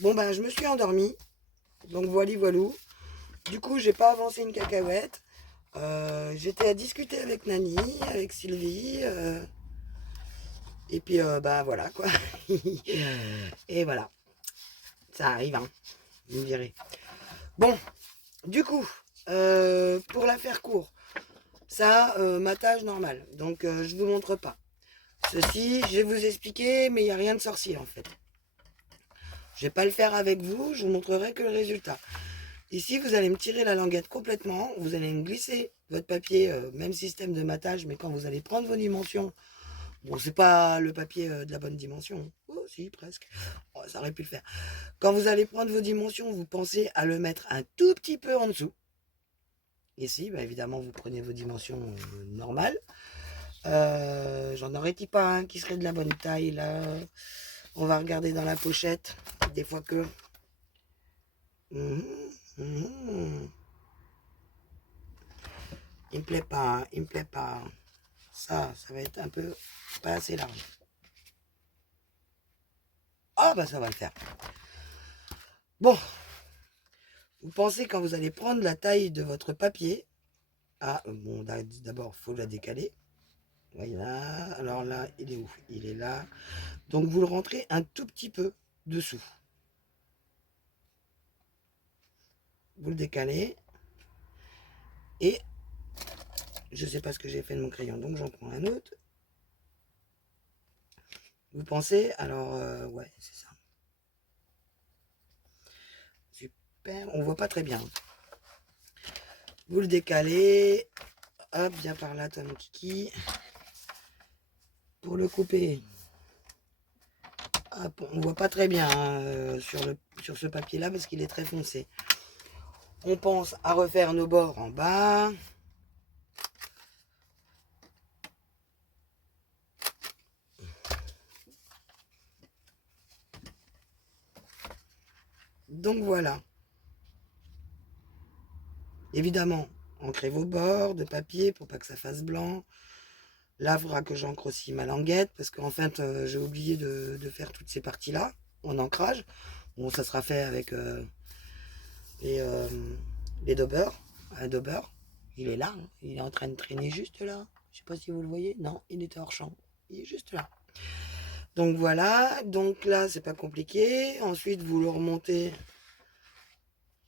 Bon ben je me suis endormie. Donc voilou. Du coup j'ai pas avancé une cacahuète. J'étais à discuter avec Nani, avec Sylvie. Et puis bah voilà quoi. Et voilà. Ça arrive, hein. Vous me direz. Bon, du coup, pour la faire court, ça, matage normal. Donc je vous montre pas. Ceci, je vais vous expliquer, mais il n'y a rien de sorcier en fait. Je vais pas le faire avec vous, je vous montrerai que le résultat. Ici, vous allez me tirer la languette complètement, vous allez me glisser votre papier, même système de matage, mais quand vous allez prendre vos dimensions, bon, c'est pas le papier de la bonne dimension. Oh, si, presque. Oh, ça aurait pu le faire. Quand vous allez prendre vos dimensions, vous pensez à le mettre un tout petit peu en dessous. Ici, bah, évidemment, vous prenez vos dimensions normales. J'en aurais-il pas un qui serait de la bonne taille, là. On va regarder dans la pochette, des fois que... Il me plaît pas, il me plaît pas. Ça va être un peu pas assez large. Ah bah ça va le faire. Bon, vous pensez quand vous allez prendre la taille de votre papier. Ah bon, d'abord faut la décaler. Voilà, alors là, il est où? Il est là. Donc vous le rentrez un tout petit peu dessous. Vous le décalez. Et je sais pas ce que j'ai fait de mon crayon, donc j'en prends un autre. Vous pensez? Alors, ouais, c'est ça. Super, on voit pas très bien. Vous le décalez. Hop, viens par là, toi, mon kiki. Pour le couper. Hop, on voit pas très bien hein, sur ce papier-là parce qu'il est très foncé. On pense à refaire nos bords en bas. Donc voilà. Évidemment, ancrez vos bords de papier pour pas que ça fasse blanc. Là, il faudra que j'encre aussi ma languette parce qu'en fait, j'ai oublié de faire toutes ces parties-là en ancrage. Bon, ça sera fait avec les, euh, les daubers. Un dauber, il est là, hein. Il est en train de traîner juste là. Je sais pas si vous le voyez. Non, il était hors champ. Il est juste là. Donc voilà, donc là, c'est pas compliqué. Ensuite, vous le remontez.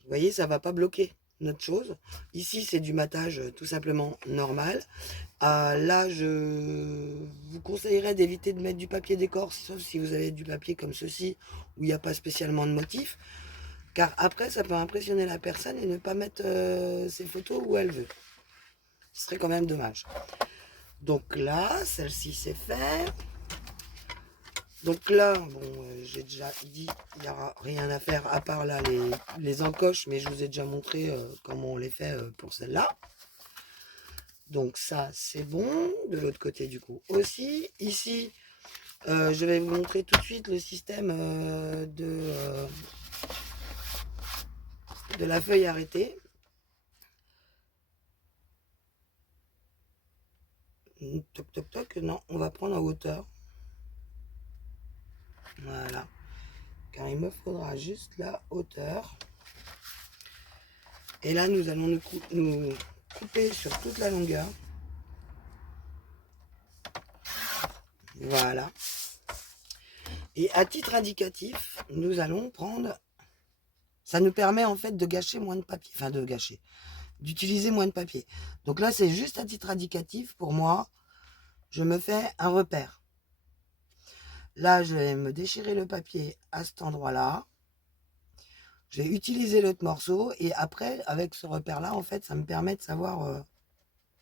Vous voyez, ça va pas bloquer notre chose. Ici, c'est du matage tout simplement normal. Là, je vous conseillerais d'éviter de mettre du papier d'écorce, sauf si vous avez du papier comme ceci, où il n'y a pas spécialement de motif. Car après, ça peut impressionner la personne et ne pas mettre ses photos où elle veut. Ce serait quand même dommage. Donc là, celle-ci, c'est fait. Donc là, bon, j'ai déjà dit, il n'y aura rien à faire à part là les encoches, mais je vous ai déjà montré comment on les fait pour celle-là. Donc ça, c'est bon. De l'autre côté, du coup, aussi. Ici, je vais vous montrer tout de suite le système de la feuille arrêtée. Toc, toc, toc. Non, on va prendre en hauteur. Voilà. Car il me faudra juste la hauteur. Et là, nous allons nous couper sur toute la longueur. Voilà. Et à titre indicatif, nous allons prendre... Ça nous permet en fait de gâcher moins de papier. Enfin, de gâcher. D'utiliser moins de papier. Donc là, c'est juste à titre indicatif. Pour moi, je me fais un repère. Là, je vais me déchirer le papier à cet endroit-là. Je vais utiliser l'autre morceau. Et après, avec ce repère-là, en fait, ça me permet de savoir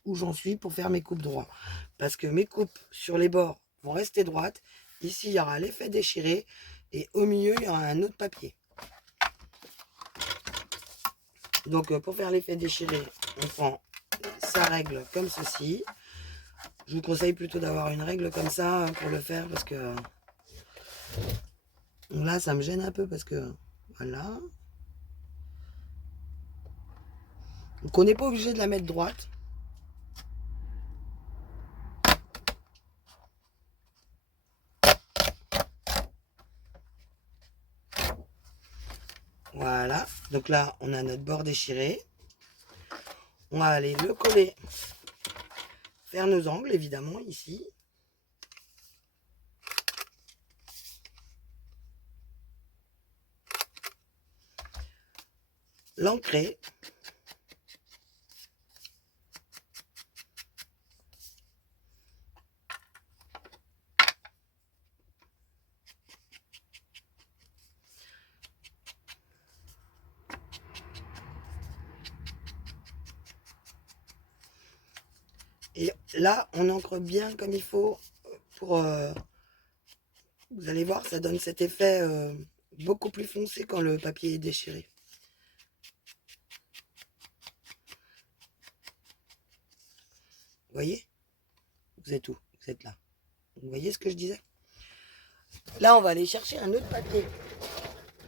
où j'en suis pour faire mes coupes droites. Parce que mes coupes sur les bords vont rester droites. Ici, il y aura l'effet déchiré. Et au milieu, il y aura un autre papier. Donc, pour faire l'effet déchiré, on prend sa règle comme ceci. Je vous conseille plutôt d'avoir une règle comme ça pour le faire parce que là, ça me gêne un peu parce que voilà. Donc, on n'est pas obligé de la mettre droite. Donc là, on a notre bord déchiré. On va aller le coller, faire nos angles, évidemment, ici. L'ancrer. Et là, on ancre bien comme il faut pour... vous allez voir, ça donne cet effet beaucoup plus foncé quand le papier est déchiré. Vous voyez? Vous êtes où? Vous êtes là. Vous voyez ce que je disais? Là, on va aller chercher un autre papier.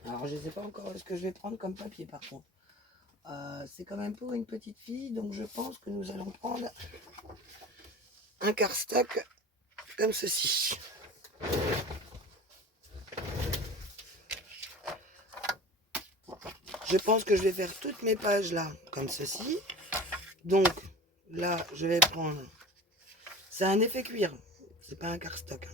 Alors, je ne sais pas encore ce que je vais prendre comme papier, par contre. C'est quand même pour une petite fille, donc je pense que nous allons prendre un cardstock comme ceci. Je pense que je vais faire toutes mes pages là, comme ceci. Donc, là, je vais prendre... C'est un effet cuir, c'est pas un cardstock.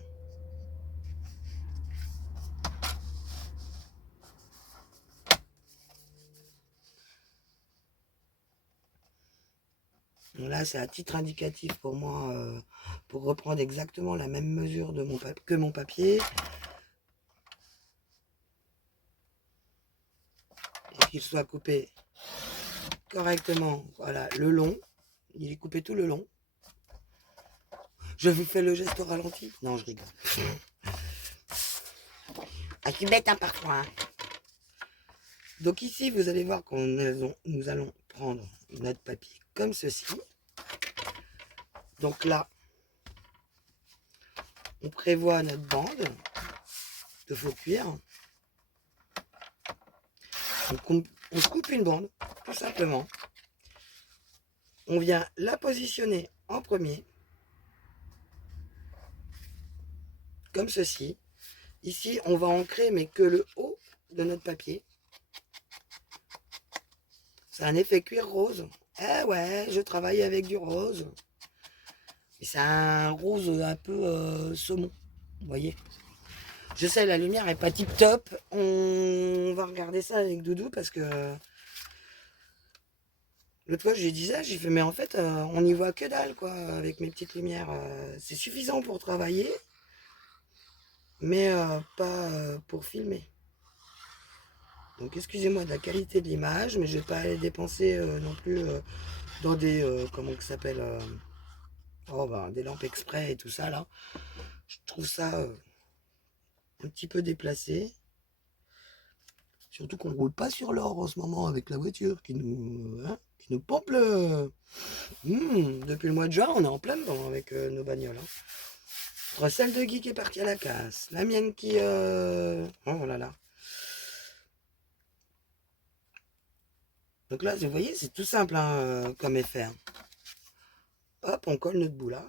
Donc là, c'est à titre indicatif pour moi, pour reprendre exactement la même mesure de que mon papier. Et qu'il soit coupé correctement, voilà, le long. Il est coupé tout le long. Je vous fais le geste au ralenti. Non, je rigole. Ah, tu bête, hein, parfois. Hein. Donc ici, vous allez voir que nous allons prendre notre papier comme ceci. Donc là, on prévoit notre bande de faux cuir. On coupe une bande, tout simplement. On vient la positionner en premier, comme ceci. Ici, on va ancrer, mais que le haut de notre papier. C'est un effet cuir rose. Eh ouais, je travaille avec du rose. Et c'est un rose un peu saumon, vous voyez. Je sais, la lumière est pas tip top. On va regarder ça avec Doudou parce que l'autre fois je lui disais, j'ai fait mais en fait on n'y voit que dalle quoi avec mes petites lumières. C'est suffisant pour travailler, mais pas pour filmer. Donc excusez-moi de la qualité de l'image, mais je vais pas aller dépenser non plus dans des comment ça s'appelle des lampes exprès et tout ça là. Je trouve ça un petit peu déplacé. Surtout qu'on ne roule pas sur l'or en ce moment avec la voiture qui nous pompe le... depuis le mois de juin, on est en plein dedans avec nos bagnoles. Hein. Celle de Guy qui est partie à la casse. La mienne qui... Oh là là. Donc là, vous voyez, c'est tout simple hein, comme effet. Hein. Hop, on colle notre bout là.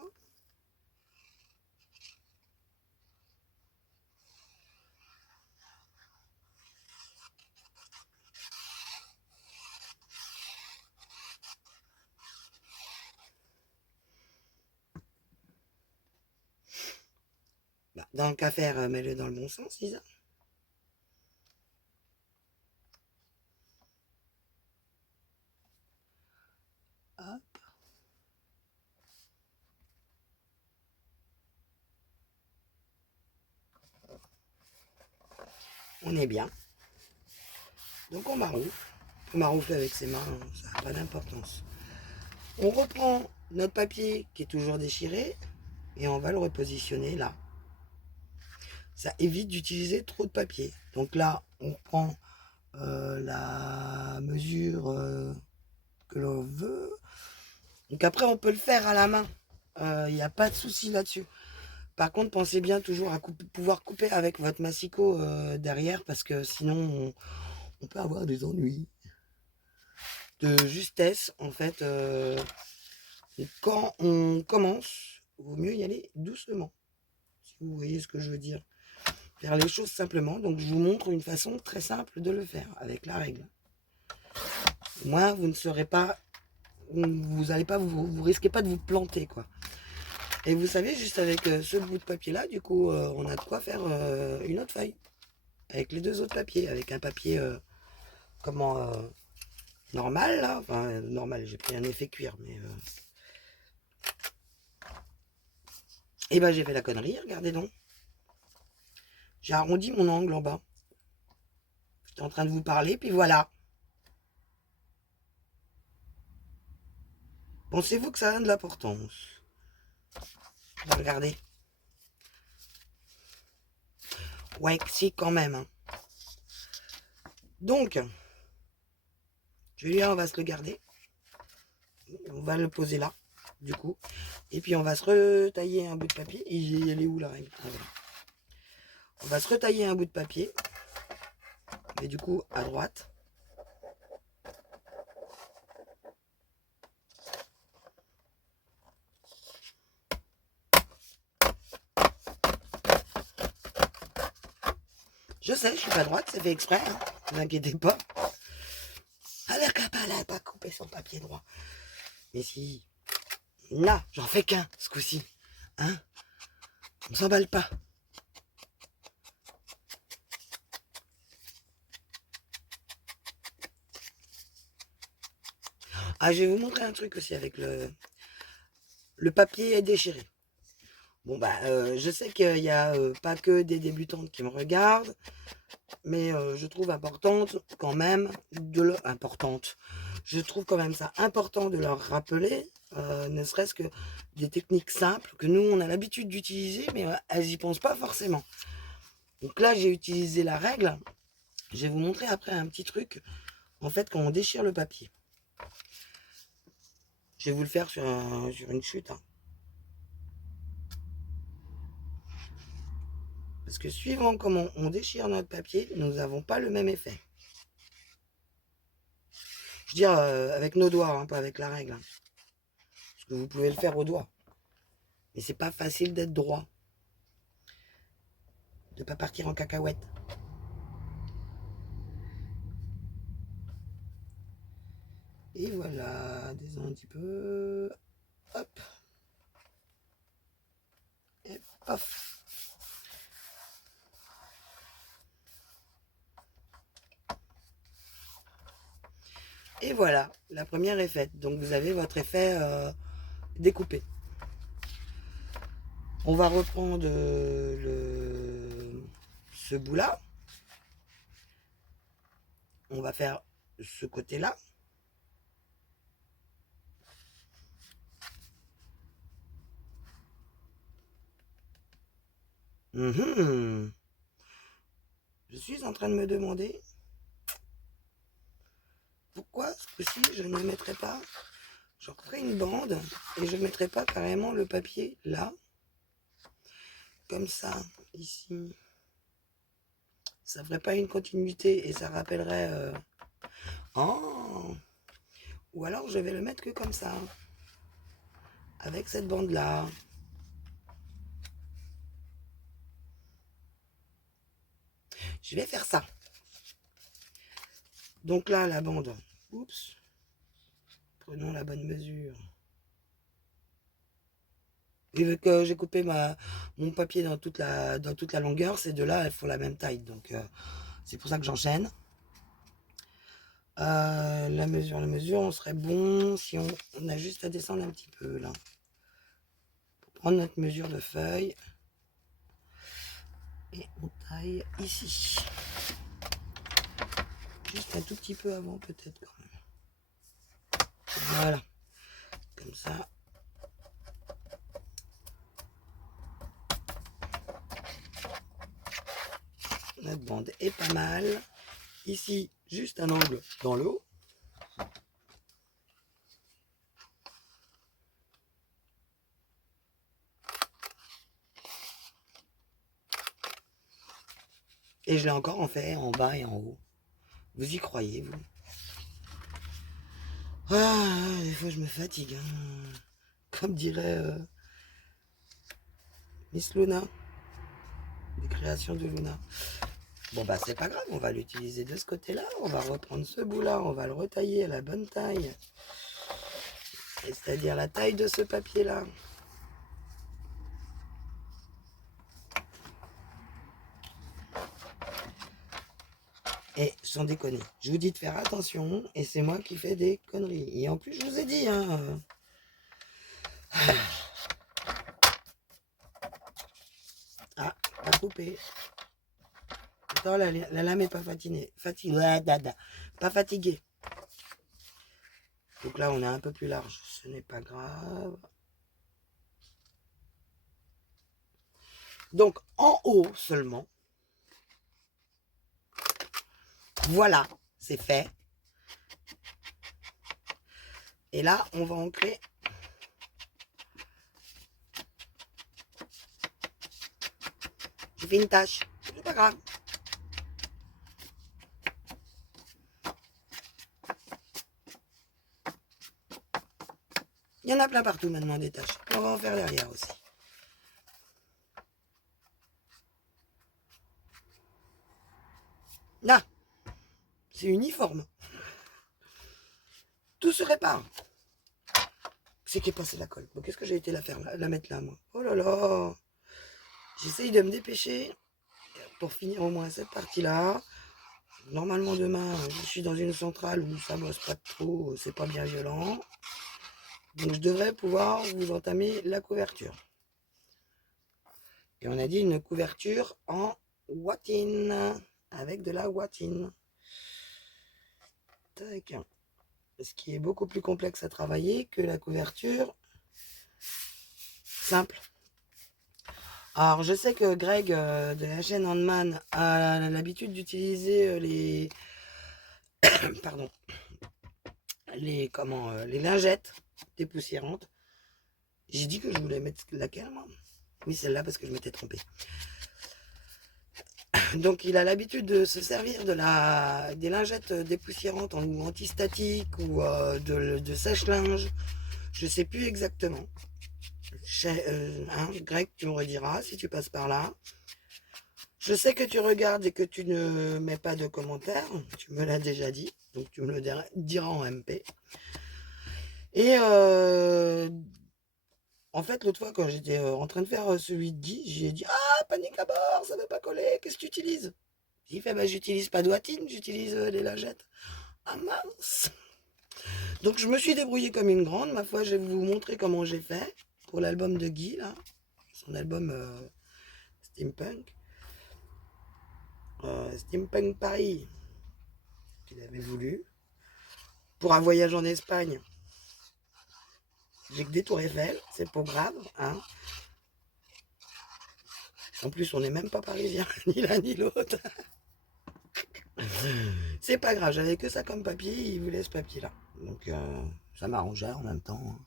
Bah, dans le cas faire, mets-le dans le bon sens, Lisa. Hop. On est bien. Donc on maroufle. On maroufle avec ses mains, ça n'a pas d'importance. On reprend notre papier qui est toujours déchiré et on va le repositionner là. Ça évite d'utiliser trop de papier. Donc là, on prend la mesure que l'on veut. Donc après, on peut le faire à la main. Il n'y a pas de souci là-dessus. Par contre, pensez bien toujours à pouvoir couper avec votre massicot derrière parce que sinon, on peut avoir des ennuis de justesse. En fait, quand on commence, il vaut mieux y aller doucement. Si vous voyez ce que je veux dire. Faire les choses simplement. Donc, je vous montre une façon très simple de le faire avec la règle. Au moins, vous ne serez pas, vous allez pas, vous risquez pas de vous planter, quoi. Et vous savez, juste avec ce bout de papier-là, du coup, on a de quoi faire une autre feuille. Avec les deux autres papiers. Avec un papier, comment, normal, là. Enfin, normal, j'ai pris un effet cuir, mais... Et ben, j'ai fait la connerie, regardez donc. J'ai arrondi mon angle en bas. J'étais en train de vous parler, puis voilà. Pensez-vous que ça a de l'importance? Regardez. Ouais, si, quand même. Hein. Donc, celui-là, on va se le garder. On va le poser là, du coup. Et puis, on va se retailler un bout de papier. Et elle est où, la règle? Ah, voilà. On va se retailler un bout de papier. Et du coup, à droite. Je sais, je suis pas droite, c'est fait exprès. Hein. Ne vous inquiétez pas. Avec papa, elle n'a pas coupé son papier droit. Mais si... Là, j'en fais qu'un, ce coup-ci. Hein? On s'emballe pas. Ah, je vais vous montrer un truc aussi avec le papier est déchiré. Bon, bah, je sais qu'il n'y a pas que des débutantes qui me regardent, mais je trouve importante quand même importante. Je trouve quand même ça important de leur rappeler, ne serait-ce que des techniques simples que nous, on a l'habitude d'utiliser, mais elles n'y pensent pas forcément. Donc là, j'ai utilisé la règle. Je vais vous montrer après un petit truc, en fait, quand on déchire le papier. Je vais vous le faire sur une chute. Hein. Parce que suivant comment on déchire notre papier, nous n'avons pas le même effet. Je veux dire, avec nos doigts, hein, pas avec la règle. Hein. Parce que vous pouvez le faire au doigt. Mais c'est pas facile d'être droit. De pas partir en cacahuète. Et voilà, descends un petit peu. Hop. Et paf. Et voilà, la première est faite. Donc vous avez votre effet découpé. On va reprendre ce bout-là. On va faire ce côté-là. Je suis en train de me demander pourquoi ce coup-ci je ne mettrai pas, je referai une bande et je ne mettrai pas carrément le papier là, comme ça, ici. Ça ferait pas une continuité et ça rappellerait... Oh. Ou alors je vais le mettre que comme ça, avec cette bande-là. Je vais faire ça. Donc là, la bande, oups, prenons la bonne mesure. Et vu que j'ai coupé mon papier dans toute la longueur, ces deux-là, elles font la même taille. Donc c'est pour ça que j'enchaîne. La mesure, on serait bon si on a juste à descendre un petit peu là. Pour prendre notre mesure de feuille. Et on taille ici. Juste un tout petit peu avant peut-être quand même. Voilà. Comme ça. Notre bande est pas mal. Ici, juste un angle dans le haut. Et je l'ai encore en fait en bas et en haut. Vous y croyez, vous? Ah, des fois je me fatigue. Hein. Comme dirait Miss Luna. Des créations de Luna. Bon bah c'est pas grave, on va l'utiliser de ce côté-là. On va reprendre ce bout-là, on va le retailler à la bonne taille. C'est-à-dire la taille de ce papier-là. Et sans déconner, je vous dis de faire attention, et c'est moi qui fais des conneries. Et en plus, je vous ai dit, hein. Ah, pas coupé. Attends, la lame est pas fatiguée. Pas fatiguée. Donc là, on est un peu plus large. Ce n'est pas grave. Donc, en haut seulement. Voilà, c'est fait. Et là, on va ancrer. J'ai fait une tâche. C'est pas grave. Il y en a plein partout maintenant des tâches. On va en faire derrière aussi. Là, c'est uniforme. Tout se répare. C'est qui est passé la colle. Bon, qu'est-ce que j'ai été la mettre là, moi? Oh là là. J'essaye de me dépêcher pour finir au moins cette partie-là. Normalement, demain, je suis dans une centrale où ça bosse pas trop, c'est pas bien violent. Donc, je devrais pouvoir vous entamer la couverture. Et on a dit une couverture en watine, avec de la watine. Tac. Ce qui est beaucoup plus complexe à travailler que la couverture simple. Alors, je sais que Greg de la chaîne Handman a l'habitude d'utiliser les pardon, les lingettes dépoussiérantes. J'ai dit que je voulais mettre laquelle, moi? Oui, celle-là, parce que je m'étais trompée. Donc, il a l'habitude de se servir des lingettes dépoussiérantes ou antistatiques ou de sèche-linge. Je sais plus exactement. Greg, tu me rediras si tu passes par là. Je sais que tu regardes et que tu ne mets pas de commentaires. Tu me l'as déjà dit. Donc, tu me le diras en MP. Et en fait, l'autre fois, quand j'étais en train de faire celui de Guy, j'ai dit: ah, panique à bord, ça ne veut pas coller. Qu'est-ce que tu utilises? Il fait: bah, j'utilise pas de watine, j'utilise les lingettes. Ah mince! Donc, je me suis débrouillée comme une grande. Ma foi, je vais vous montrer comment j'ai fait pour l'album de Guy, là. Son album Steampunk. Steampunk Paris, qu'il avait voulu. Pour un voyage en Espagne, j'ai que des tours Eiffel, c'est pas grave, hein. En plus, on n'est même pas parisiens, ni l'un ni l'autre. C'est pas grave, j'avais que ça comme papier, il voulait ce papier-là. Donc, ça m'arrangeait en même temps.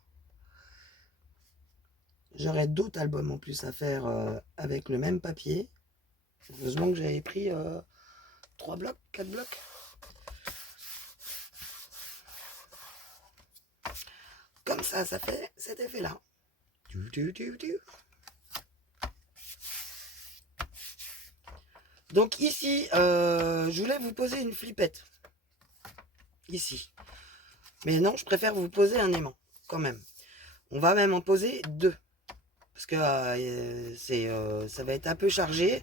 J'aurais d'autres albums en plus à faire avec le même papier. Heureusement que j'avais pris 3 blocs, 4 blocs. Comme ça fait cet effet-là. Donc ici, je voulais vous poser une flippette. Ici. Mais non, je préfère vous poser un aimant, quand même. On va même en poser 2. Parce que ça va être un peu chargé.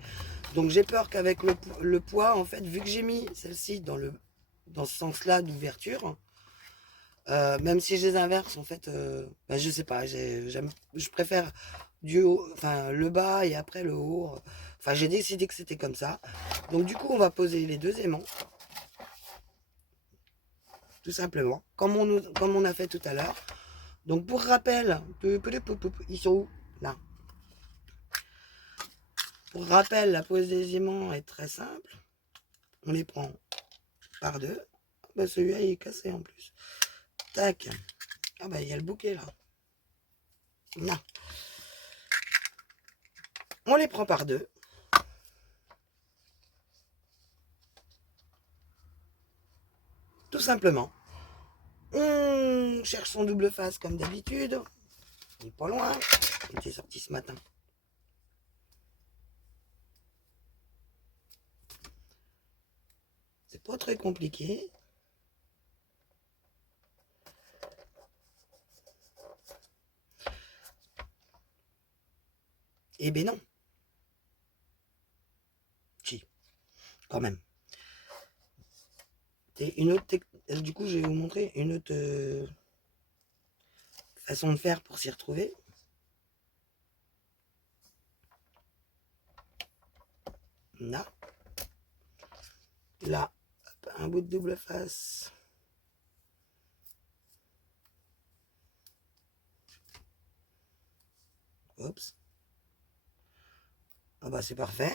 Donc j'ai peur qu'avec le poids, en fait, vu que j'ai mis celle-ci dans ce sens-là d'ouverture, même si je les inverse, en fait, bah, je sais pas, je préfère du haut, enfin le bas et après le haut. Enfin, j'ai décidé que c'était comme ça. Donc du coup, on va poser les 2 aimants. Tout simplement, comme on a fait tout à l'heure. Donc pour rappel, ils sont où? Là. Pour rappel, la pose des aimants est très simple. On les prend par 2. Bah, celui-là, il est cassé en plus. Tac. Ah bah, il y a le bouquet là. Là. On les prend par 2. Tout simplement. On cherche son double face comme d'habitude. Il n'est pas loin. Il était sorti ce matin. C'est pas très compliqué. Eh ben non. Si, quand même. Une autre du coup, je vais vous montrer une autre façon de faire pour s'y retrouver. Là. Là, un bout de double face. Oups. Ah bah c'est parfait.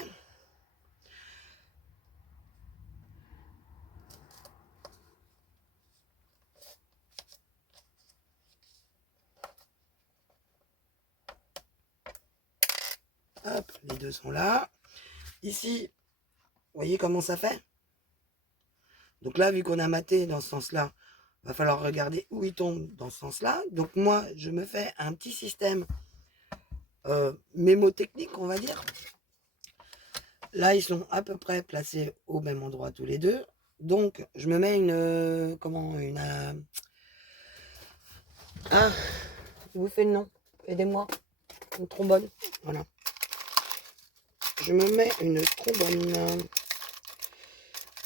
Hop, les deux sont là. Ici, vous voyez comment ça fait? Donc là, vu qu'on a maté dans ce sens-là, va falloir regarder où il tombe dans ce sens-là. Donc moi, je me fais un petit système mémotechnique, on va dire. Là, ils sont à peu près placés au même endroit tous les deux. Donc, je me mets une... ah, je vous fais le nom. Aidez-moi. Une trombone. Voilà. Je me mets une trombone.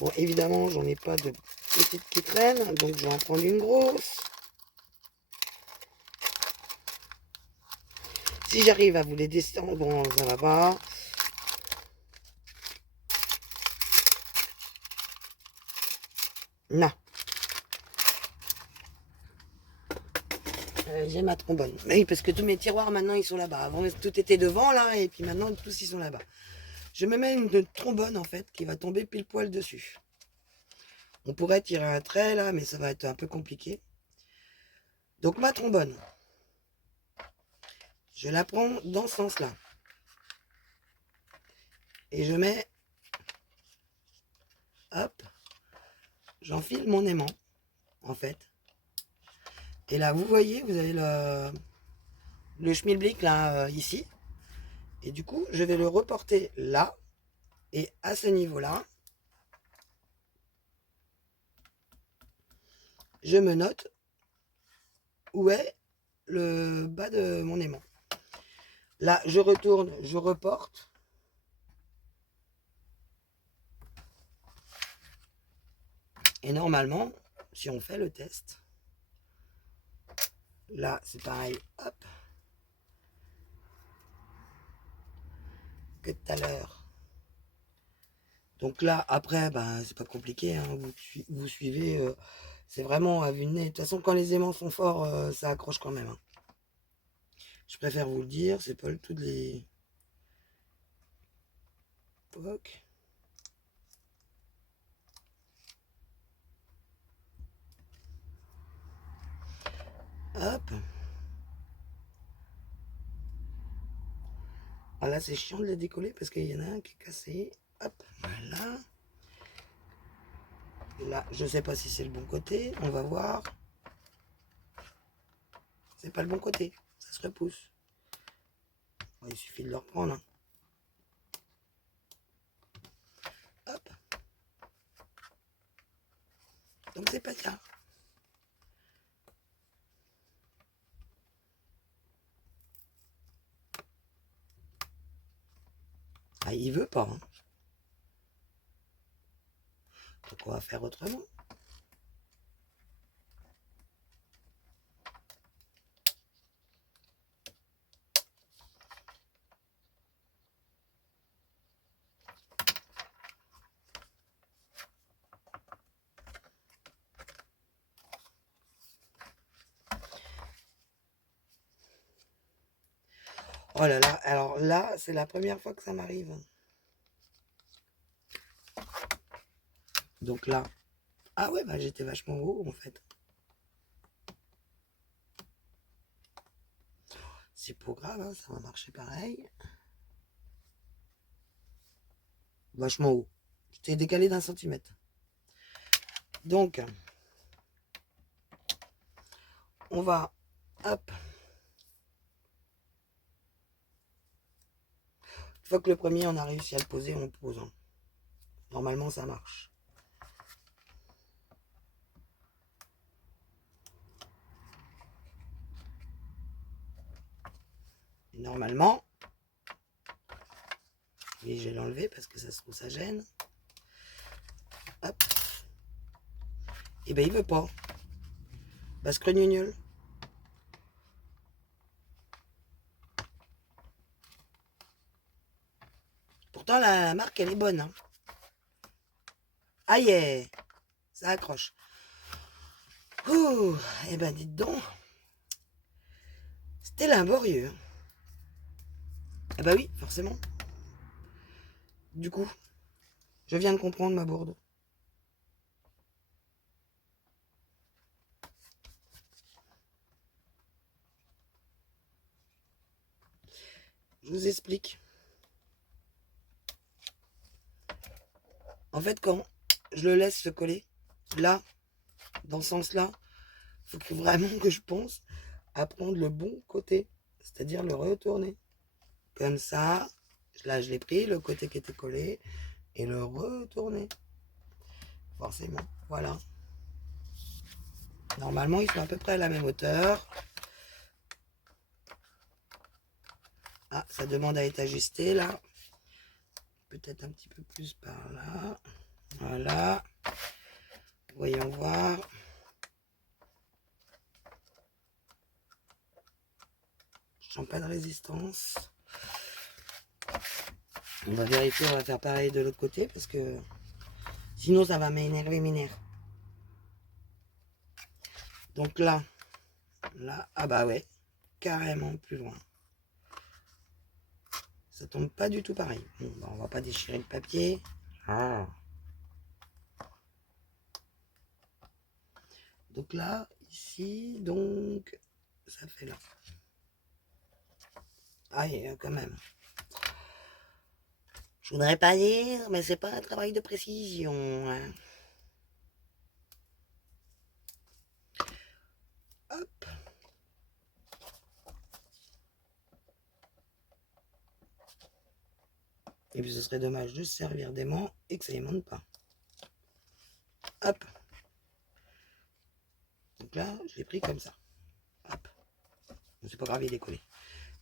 Bon, évidemment, j'en ai pas de petite qui traîne, donc je vais en prendre une grosse. Si j'arrive à vous les descendre, bon, ça va pas. Non. J'ai ma trombone. Oui, parce que tous mes tiroirs, maintenant, ils sont là-bas. Avant, tout était devant, là, et puis maintenant, tous, ils sont là-bas. Je me mets une trombone, en fait, qui va tomber pile poil dessus. On pourrait tirer un trait, là, mais ça va être un peu compliqué. Donc, ma trombone, je la prends dans ce sens-là. Et je mets... Hop. J'enfile mon aimant, en fait. Et là, vous voyez, vous avez le schmilblick, là, ici. Et du coup, je vais le reporter là. Et à ce niveau-là, je me note où est le bas de mon aimant. Là, je retourne, je reporte. Et normalement, si on fait le test, là, c'est pareil, hop, que tout à l'heure. Donc là, après, ben, c'est pas compliqué, hein, vous suivez, c'est vraiment à vue de nez. De toute façon, quand les aimants sont forts, ça accroche quand même. Hein. Je préfère vous le dire, c'est pas le tout de les... Hop. Ah là, c'est chiant de les décoller parce qu'il y en a un qui est cassé. Hop, voilà. Là, je sais pas si c'est le bon côté. On va voir. C'est pas le bon côté. Ça se repousse. Bon, il suffit de le reprendre. Hein. Hop. Donc c'est pas ça. Ah, il veut pas. Hein. Donc on va faire autrement. Oh là là, alors là, c'est la première fois que ça m'arrive. Donc là, ah ouais, bah j'étais vachement haut en fait. C'est pas grave, hein, ça va marcher pareil. Vachement haut. J'étais décalé d'1 centimètre. Donc, on va, hop. Une fois que le premier, on a réussi à le poser, on pose. Hein. Normalement, ça marche. Et normalement, oui, je vais l'enlever parce que ça se trouve ça gêne. Hop. Et ben il veut pas. Basse crognognole. Pourtant la marque elle est bonne. Hein. Aïe, ça accroche. Ouh, et ben dites donc. C'était laborieux. Ah bah oui, forcément. Du coup, je viens de comprendre ma bourde. Je vous explique. En fait, quand je le laisse se coller, là, dans ce sens-là, il faut que vraiment que je pense à prendre le bon côté, c'est-à-dire le retourner. Comme ça, là je l'ai pris, le côté qui était collé, et le retourner. Forcément, voilà. Normalement, ils sont à peu près à la même hauteur. Ah, ça demande à être ajusté là. Peut-être un petit peu plus par là. Voilà. Voyons voir. Je sens pas de résistance. On va vérifier, on va faire pareil de l'autre côté parce que sinon ça va m'énerver mes nerfs. Donc là, ah bah ouais, carrément plus loin. Ça tombe pas du tout pareil. Bon, bah on va pas déchirer le papier. Ah. Donc là, ici, donc, ça fait là. Ah, quand même. Je voudrais pas dire, mais c'est pas un travail de précision. Hein. Hop. Et puis ce serait dommage de se servir d'aimant et que ça émonte pas. Hop. Donc là, je l'ai pris comme ça. Hop. C'est pas grave, il est collé.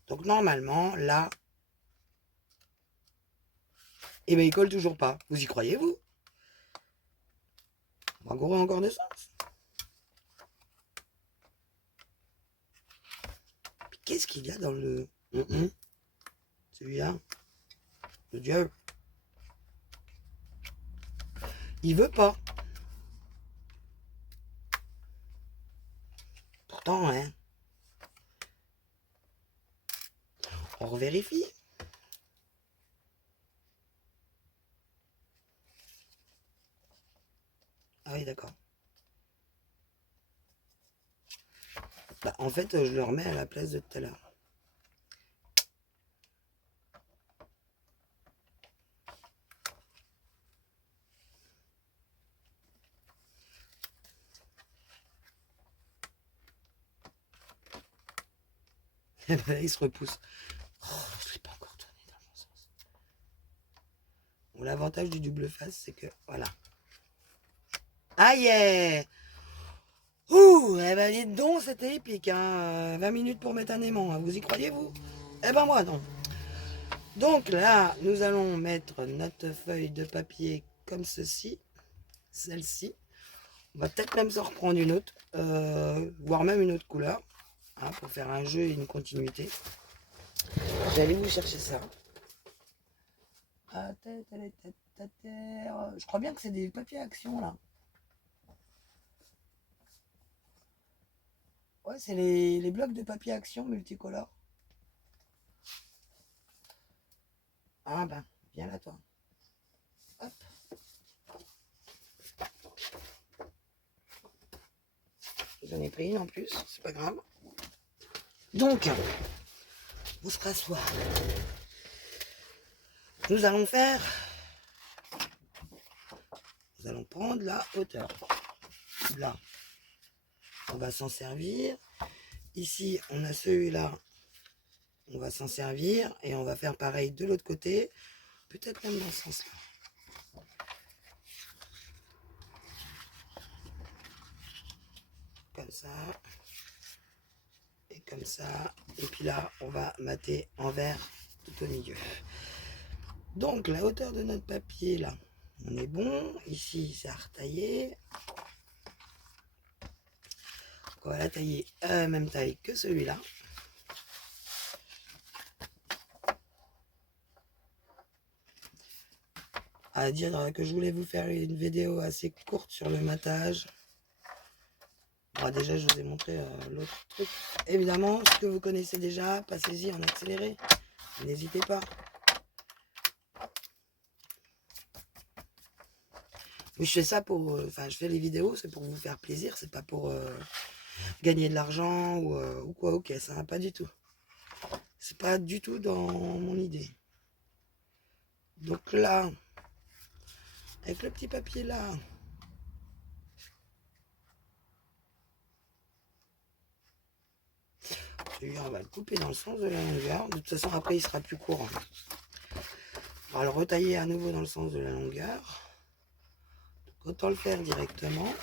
Donc normalement, là, eh ben il colle toujours pas. Vous y croyez, vous? On va courir encore de sens. Qu'est-ce qu'il y a dans le... Celui-là. Le diable. Il veut pas. Pourtant, hein. On revérifie. Ah oui, d'accord. Bah, en fait, je le remets à la place de tout à l'heure. Et ben là, il se repousse. Oh, je ne l'ai pas encore tourné dans le bon sens. Bon, l'avantage du double face, c'est que, voilà. Aïe! Ouh, eh ben dites donc, c'était épique, hein. 20 minutes pour mettre un aimant, hein. Vous y croyez, vous? Eh ben moi, non. Donc là, nous allons mettre notre feuille de papier comme ceci, celle-ci. On va peut-être même s'en reprendre une autre, voire même une autre couleur, hein, pour faire un jeu et une continuité. J'allais vous chercher ça. Je crois bien que c'est des papiers action là. Ouais, c'est les blocs de papier action multicolores. Ah ben, viens là toi. Hop. J'en ai pris une en plus, c'est pas grave. Donc, on se rasseoir. Nous allons faire... Nous allons prendre la hauteur. Là, on va s'en servir. Ici, on a celui-là. On va s'en servir. Et on va faire pareil de l'autre côté. Peut-être même dans ce sens-là. Comme ça. Et comme ça. Et puis là, on va mater en vert tout au milieu. Donc, la hauteur de notre papier, là, on est bon. Ici, c'est à retailler. On va la tailler à la même taille que celui-là. À dire que je voulais vous faire une vidéo assez courte sur le matage. Bon, déjà, je vous ai montré l'autre truc. Évidemment, ce que vous connaissez déjà, passez-y en accéléré. N'hésitez pas. Mais je fais ça pour... Enfin, je fais les vidéos, c'est pour vous faire plaisir. C'est pas pour gagner de l'argent ou quoi. Ok, ça va pas du tout. C'est pas du tout dans mon idée. Donc là, avec le petit papier là, celui-là, on va le couper dans le sens de la longueur. De toute façon, après, il sera plus court. On va le retailler à nouveau dans le sens de la longueur. Donc, autant le faire directement.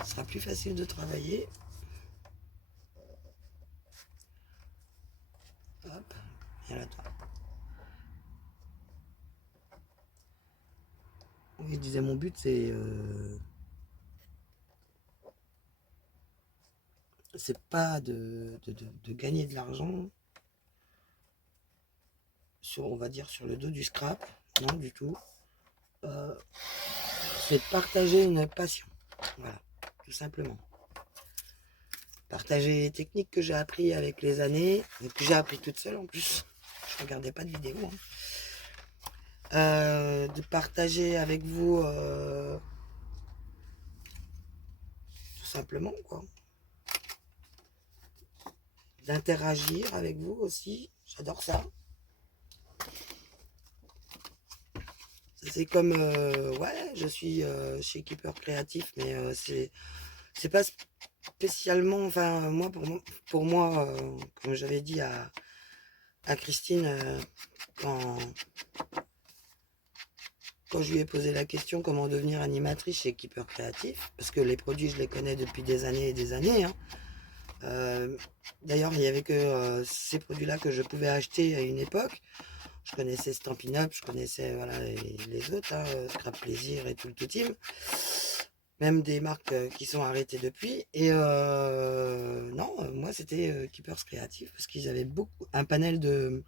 Ce sera plus facile de travailler. Hop, viens là, toi. Oui, je disais, mon but, c'est pas de gagner de l'argent sur, on va dire, sur le dos du scrap. Non, du tout. C'est de partager une passion. Voilà, tout simplement. Partager les techniques que j'ai appris avec les années, et que j'ai appris toute seule en plus. Je regardais pas de vidéo. De partager avec vous tout simplement, quoi. D'interagir avec vous aussi. J'adore ça. C'est comme, ouais, je suis chez Keeper Créatif, mais c'est pas spécialement, enfin, moi, pour moi comme j'avais dit à Christine, quand je lui ai posé la question comment devenir animatrice chez Keeper Créatif, parce que les produits, je les connais depuis des années et des années, hein. D'ailleurs, il n'y avait que ces produits-là que je pouvais acheter à une époque. Je connaissais Stampin' Up, je connaissais voilà, les autres, hein, Scrap Plaisir et tout le tout team. Même des marques qui sont arrêtées depuis. Et non, moi c'était Keepers Creative parce qu'ils avaient un panel de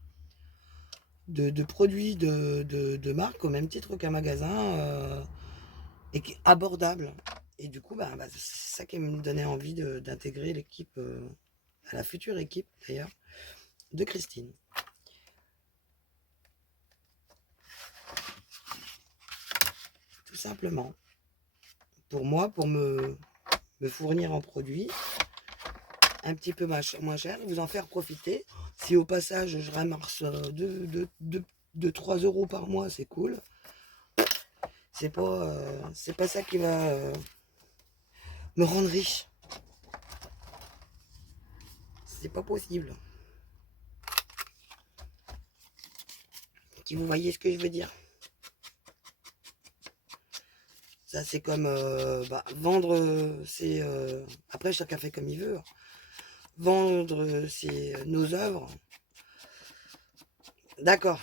produits de marques au même titre qu'un magasin et qui est abordable. Et du coup, c'est ça qui me donnait envie d'intégrer l'équipe, à la future équipe d'ailleurs, de Christine. Tout simplement. Pour moi, pour me fournir en produits un petit peu moins cher, vous en faire profiter. Si au passage je ramasse 3 € par mois, c'est cool. C'est pas ça qui va me rendre riche. C'est pas possible. Si vous voyez ce que je veux dire. Ça c'est comme vendre, c'est après chacun fait comme il veut. Vendre nos œuvres. D'accord.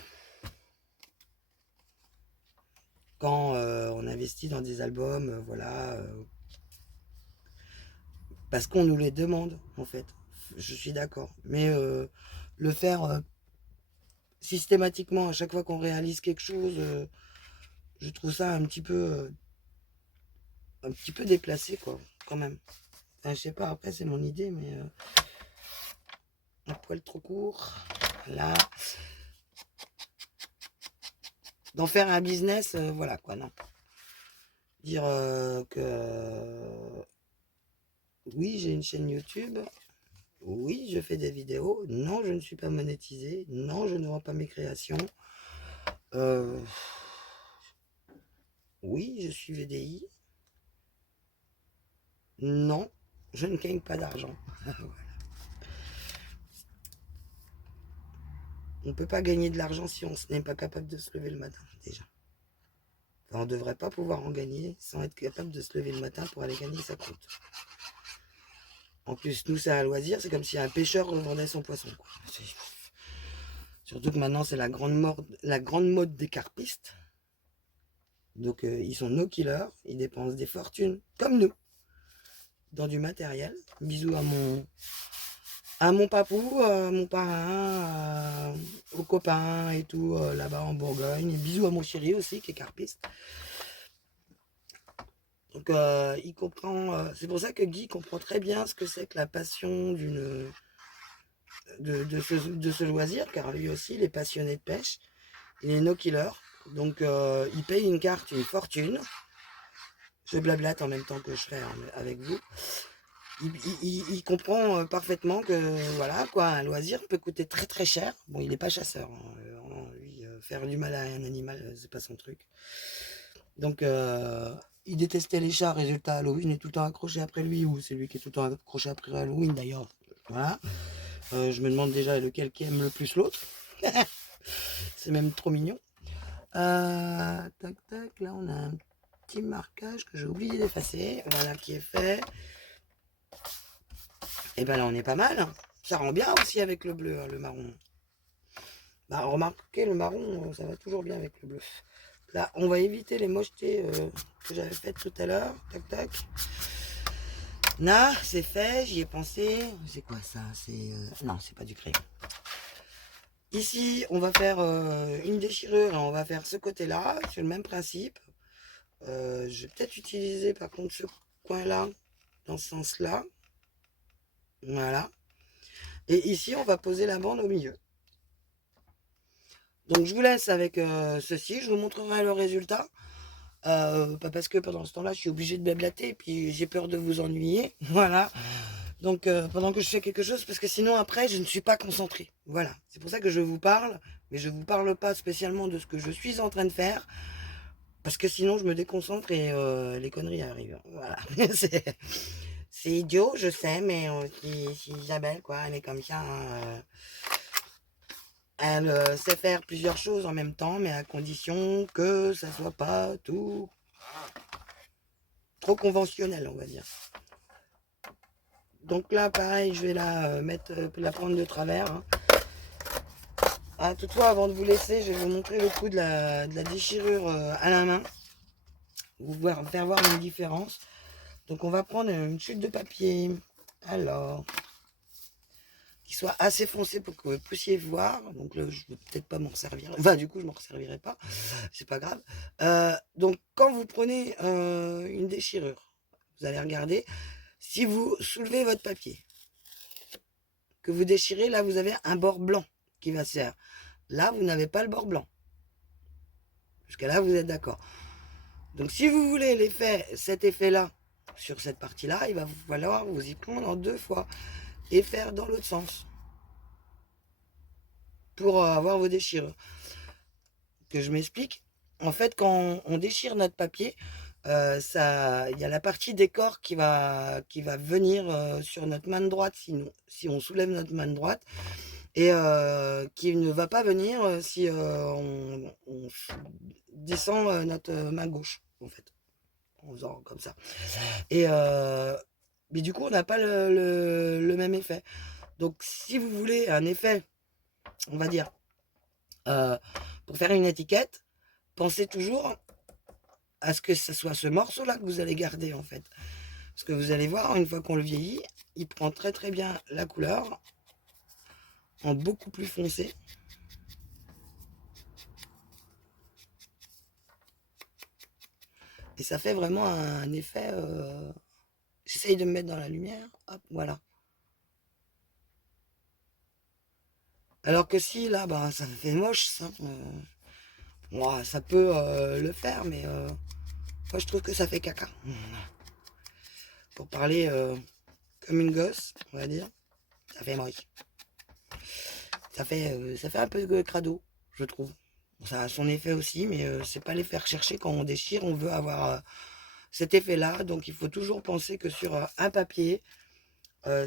Quand on investit dans des albums, voilà, parce qu'on nous les demande en fait. Je suis d'accord. Mais le faire systématiquement à chaque fois qu'on réalise quelque chose, je trouve ça un petit peu déplacé quoi, quand même. Enfin, je sais pas. Après c'est mon idée, mais un poil trop court. Là, d'en faire un business, voilà quoi, non. Dire que oui, j'ai une chaîne YouTube. Oui, je fais des vidéos. Non, je ne suis pas monétisé. Non, je ne vends pas mes créations. Oui, je suis VDI. Non, je ne gagne pas d'argent. Voilà. On ne peut pas gagner de l'argent si on n'est pas capable de se lever le matin, déjà. Enfin, on ne devrait pas pouvoir en gagner sans être capable de se lever le matin pour aller gagner sa croûte. En plus, nous, c'est un loisir, c'est comme si un pêcheur revendait son poisson, quoi. Surtout que maintenant, c'est la grande mode des carpistes. Donc, ils sont nos killers, ils dépensent des fortunes, comme nous, dans du matériel. Bisous à mon papou, à mon parrain, aux copains et tout, là-bas en Bourgogne. Et bisous à mon chéri aussi, qui est carpiste. Donc, il comprend. C'est pour ça que Guy comprend très bien ce que c'est que la passion de ce loisir, car lui aussi, il est passionné de pêche. Il est no-killer. Donc, il paye une carte, une fortune. Je blablate en même temps que je fais avec vous. Il comprend parfaitement que voilà quoi, un loisir peut coûter très très cher. Bon, il n'est pas chasseur, hein. Lui, faire du mal à un animal, c'est pas son truc. Donc, il détestait les chats. Résultat, Halloween est tout le temps accroché après lui, ou c'est lui qui est tout le temps accroché après Halloween d'ailleurs. Voilà. Je me demande déjà lequel qui aime le plus l'autre. C'est même trop mignon. Tac tac, là on a un petit marquage que j'ai oublié d'effacer. Voilà qui est fait. Et ben là on est pas mal. Ça rend bien aussi avec le bleu, hein, le marron. Bah remarquez, le marron, ça va toujours bien avec le bleu. Là on va éviter les mochetés que j'avais faites tout à l'heure. Tac tac. Là c'est fait, j'y ai pensé. C'est quoi ça? C'est non, c'est pas du crayon. Ici on va faire une déchirure et on va faire ce côté là. C'est le même principe. Je vais peut-être utiliser par contre ce coin là dans ce sens là. Voilà. Et ici, on va poser la bande au milieu. Donc, je vous laisse avec ceci. Je vous montrerai le résultat. Pas parce que pendant ce temps-là, je suis obligée de blablater et puis j'ai peur de vous ennuyer. Voilà. Donc, pendant que je fais quelque chose, parce que sinon, après, je ne suis pas concentrée. Voilà. C'est pour ça que je vous parle, mais je ne vous parle pas spécialement de ce que je suis en train de faire. Parce que sinon, je me déconcentre et les conneries arrivent. Voilà. C'est idiot, je sais, mais si Isabelle, quoi, elle est comme ça. Hein, elle sait faire plusieurs choses en même temps, mais à condition que ça soit pas tout trop conventionnel, on va dire. Donc là, pareil, je vais la prendre de travers. Hein. Ah, toutefois, avant de vous laisser, je vais vous montrer le coup de la déchirure à la main. Vous faire voir une différence. Donc on va prendre une chute de papier. Alors, qui soit assez foncé pour que vous puissiez voir. Donc là, je ne vais peut-être pas m'en servir. Enfin, du coup, je ne m'en servirai pas. C'est pas grave. Donc, quand vous prenez une déchirure, vous allez regarder. Si vous soulevez votre papier, que vous déchirez, là, vous avez un bord blanc qui va se faire. Là, vous n'avez pas le bord blanc. Jusqu'à là, vous êtes d'accord. Donc, si vous voulez cet effet-là, sur cette partie-là, il va vous falloir vous y prendre en 2 fois et faire dans l'autre sens pour avoir vos déchirures. Que je m'explique. En fait, quand on déchire notre papier, il y a la partie décor qui va venir sur notre main droite si on soulève notre main droite et qui ne va pas venir si on descend notre main gauche, en fait, en faisant comme ça. Et mais du coup, on n'a pas le même effet. Donc, si vous voulez un effet, on va dire, pour faire une étiquette, pensez toujours à ce que ce soit ce morceau-là que vous allez garder, en fait. Parce que vous allez voir, une fois qu'on le vieillit, il prend très très bien la couleur, en beaucoup plus foncé. Et ça fait vraiment un effet... J'essaye de me mettre dans la lumière. Hop, voilà. Alors que si, là, bah, ça fait moche, ça. Moi, ça peut le faire, mais moi, je trouve que ça fait caca. Pour parler comme une gosse, on va dire, ça fait moche. Ça fait un peu crado, je trouve. Ça a son effet aussi, mais c'est pas l'effet recherché quand on déchire. On veut avoir cet effet-là. Donc, il faut toujours penser que sur un papier,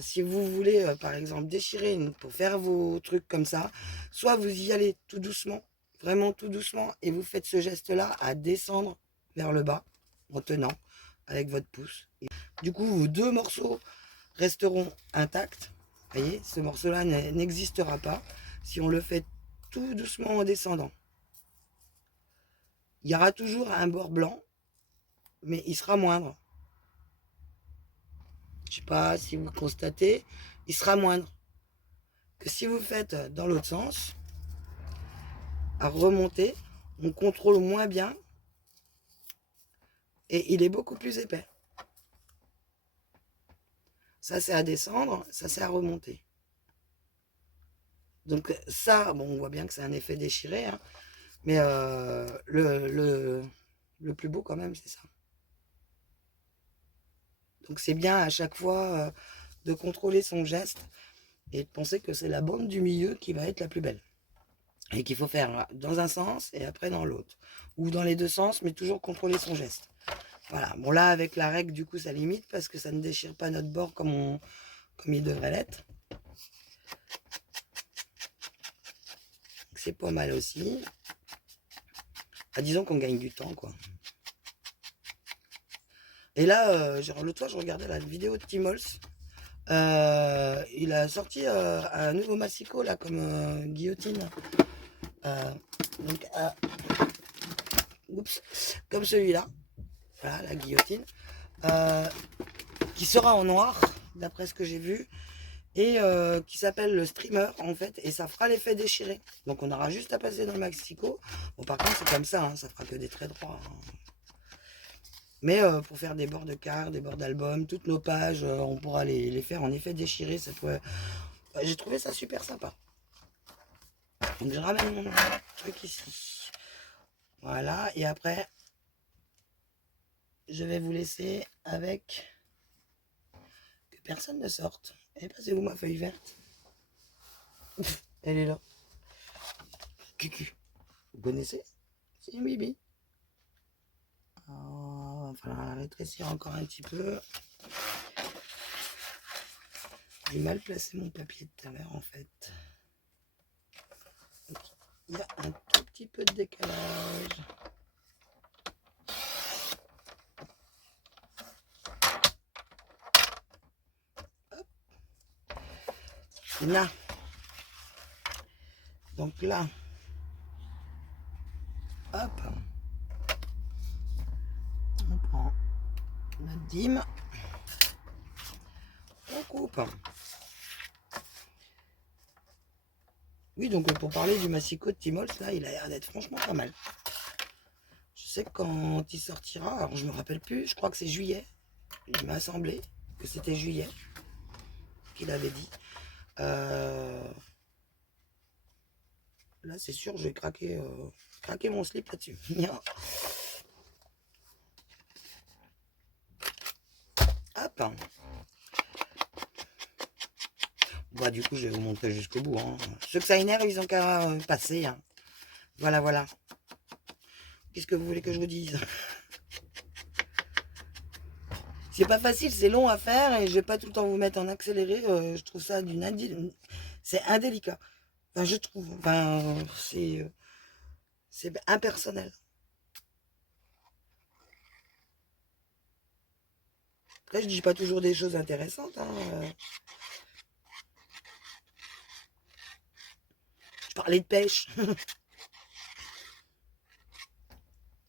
si vous voulez, par exemple, déchirer pour faire vos trucs comme ça, soit vous y allez tout doucement, vraiment tout doucement, et vous faites ce geste-là à descendre vers le bas, en tenant avec votre pouce. Et du coup, vos 2 morceaux resteront intacts. Vous voyez, ce morceau-là n'existera pas si on le fait tout doucement en descendant. Il y aura toujours un bord blanc, mais il sera moindre. Je ne sais pas si vous constatez, il sera moindre que si vous faites dans l'autre sens, à remonter, on contrôle moins bien et il est beaucoup plus épais. Ça c'est à descendre, ça c'est à remonter. Donc ça, bon, on voit bien que c'est un effet déchiré, hein, mais le plus beau quand même, c'est ça. Donc c'est bien à chaque fois de contrôler son geste et de penser que c'est la bande du milieu qui va être la plus belle. Et qu'il faut faire dans un sens et après dans l'autre. Ou dans les deux sens, mais toujours contrôler son geste. Voilà. Bon là, avec la règle, du coup, ça limite parce que ça ne déchire pas notre bord comme il devrait l'être. C'est pas mal aussi. Ah, disons qu'on gagne du temps, quoi. Et là, l'autre fois, je regardais la vidéo de Timols. Il a sorti un nouveau massicot, là, comme guillotine. Donc, oups, comme celui-là. Voilà, la guillotine. Qui sera en noir, d'après ce que j'ai vu. Et qui s'appelle le streamer, en fait. Et ça fera l'effet déchiré. Donc, on aura juste à passer dans le massicot. Bon, par contre, c'est comme ça, hein, ça fera que des traits droits. Hein. Mais pour faire des bords de cartes, des bords d'album, toutes nos pages, on pourra les faire en effet déchiré. J'ai trouvé ça super sympa. Donc je ramène mon truc ici. Voilà, et après, je vais vous laisser avec que personne ne sorte. Et passez où ma feuille verte? Elle est là. Cucu. Vous connaissez? C'est une bibi. Oh, il va falloir la rétrécir encore un petit peu. J'ai mal placé mon papier de tout à l'heure en fait. Donc, il y a un tout petit peu de décalage. Hop. Là. Donc là. Hop. On prend notre dîme. On coupe. Oui, donc pour parler du massicot de Timols, là, il a l'air d'être franchement pas mal. Je sais que quand il sortira, alors je me rappelle plus, je crois que c'est juillet. Il m'a semblé que c'était juillet qu'il avait dit. Là, c'est sûr, je vais craquer mon slip là-dessus. Hop. Bah, du coup, je vais vous montrer jusqu'au bout. Hein. Ceux que ça énerve, ils ont qu'à passer. Hein. Voilà, voilà. Qu'est-ce que vous voulez que je vous dise? C'est pas facile, c'est long à faire et je vais pas tout le temps vous mettre en accéléré. Je trouve ça c'est indélicat. Enfin, je trouve. Enfin, c'est impersonnel. Après, je dis pas toujours des choses intéressantes. Hein. Je parlais de pêche.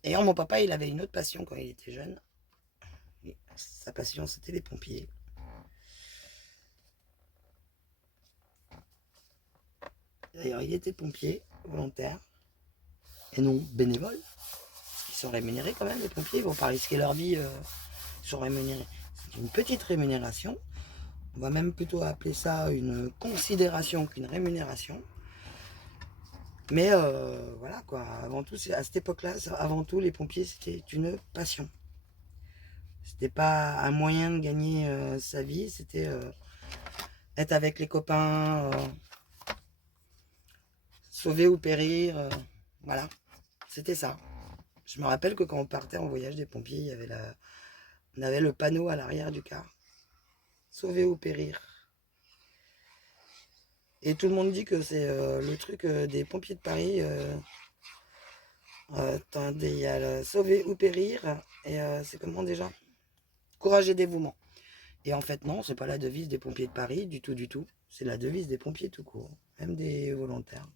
D'ailleurs, mon papa, il avait une autre passion quand il était jeune. Et sa passion, c'était les pompiers. D'ailleurs, il était pompier, volontaire, et non bénévole. Ils sont rémunérés quand même, les pompiers. Ils vont pas risquer leur vie. Ils sont rémunérés. C'est une petite rémunération. On va même plutôt appeler ça une considération qu'une rémunération. Mais voilà quoi, avant tout, à cette époque-là, avant tout, les pompiers, c'était une passion. C'était pas un moyen de gagner sa vie, c'était être avec les copains, sauver ou périr, voilà, c'était ça. Je me rappelle que quand on partait en voyage des pompiers, il y avait on avait le panneau à l'arrière du car. Sauver ou périr. Et tout le monde dit que c'est le truc des pompiers de Paris. Attendez, il y a le sauver ou périr. Et c'est comment déjà? Courage et dévouement. Et en fait, non, c'est pas la devise des pompiers de Paris, du tout, du tout. C'est la devise des pompiers tout court, même des volontaires.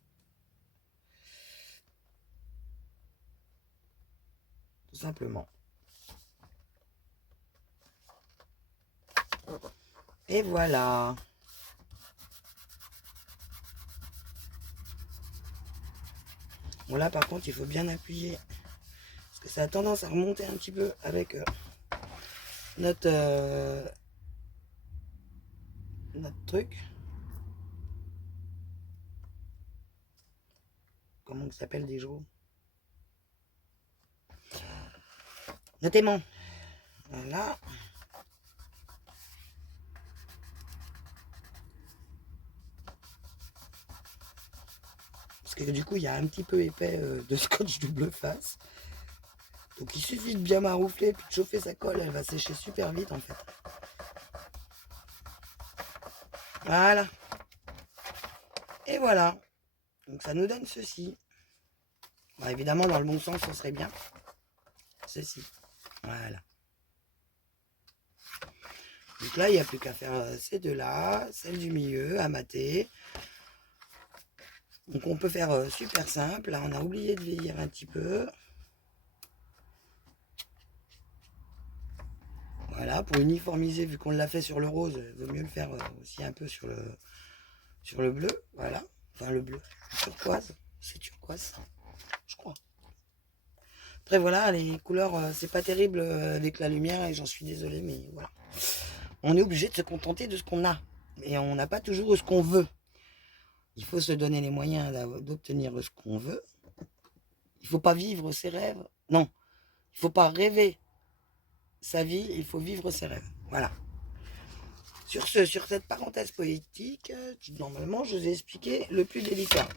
Tout simplement. Et voilà. Bon là, par contre, il faut bien appuyer. Parce que ça a tendance à remonter un petit peu avec notre truc. Comment il s'appelle des jours? Notre aimant. Voilà. Parce que du coup, il y a un petit peu épais de scotch double face. Donc il suffit de bien maroufler, puis de chauffer sa colle, elle va sécher super vite en fait. Voilà. Et voilà. Donc ça nous donne ceci. Bon, évidemment, dans le bon sens, ce serait bien. Ceci. Voilà. Donc là, il n'y a plus qu'à faire ces deux-là, celle du milieu, à mater. Donc on peut faire super simple. Là, on a oublié de vieillir un petit peu. Voilà, pour uniformiser, vu qu'on l'a fait sur le rose, il vaut mieux le faire aussi un peu sur le bleu. Voilà. Enfin, le bleu. Turquoise. C'est turquoise, je crois. Après, voilà, les couleurs, c'est pas terrible avec la lumière et j'en suis désolée, mais voilà. On est obligé de se contenter de ce qu'on a. Et on n'a pas toujours ce qu'on veut. Il faut se donner les moyens d'obtenir ce qu'on veut. Il ne faut pas vivre ses rêves. Non, il ne faut pas rêver sa vie, il faut vivre ses rêves. Voilà. Sur cette parenthèse poétique, normalement, je vous ai expliqué le plus délicat.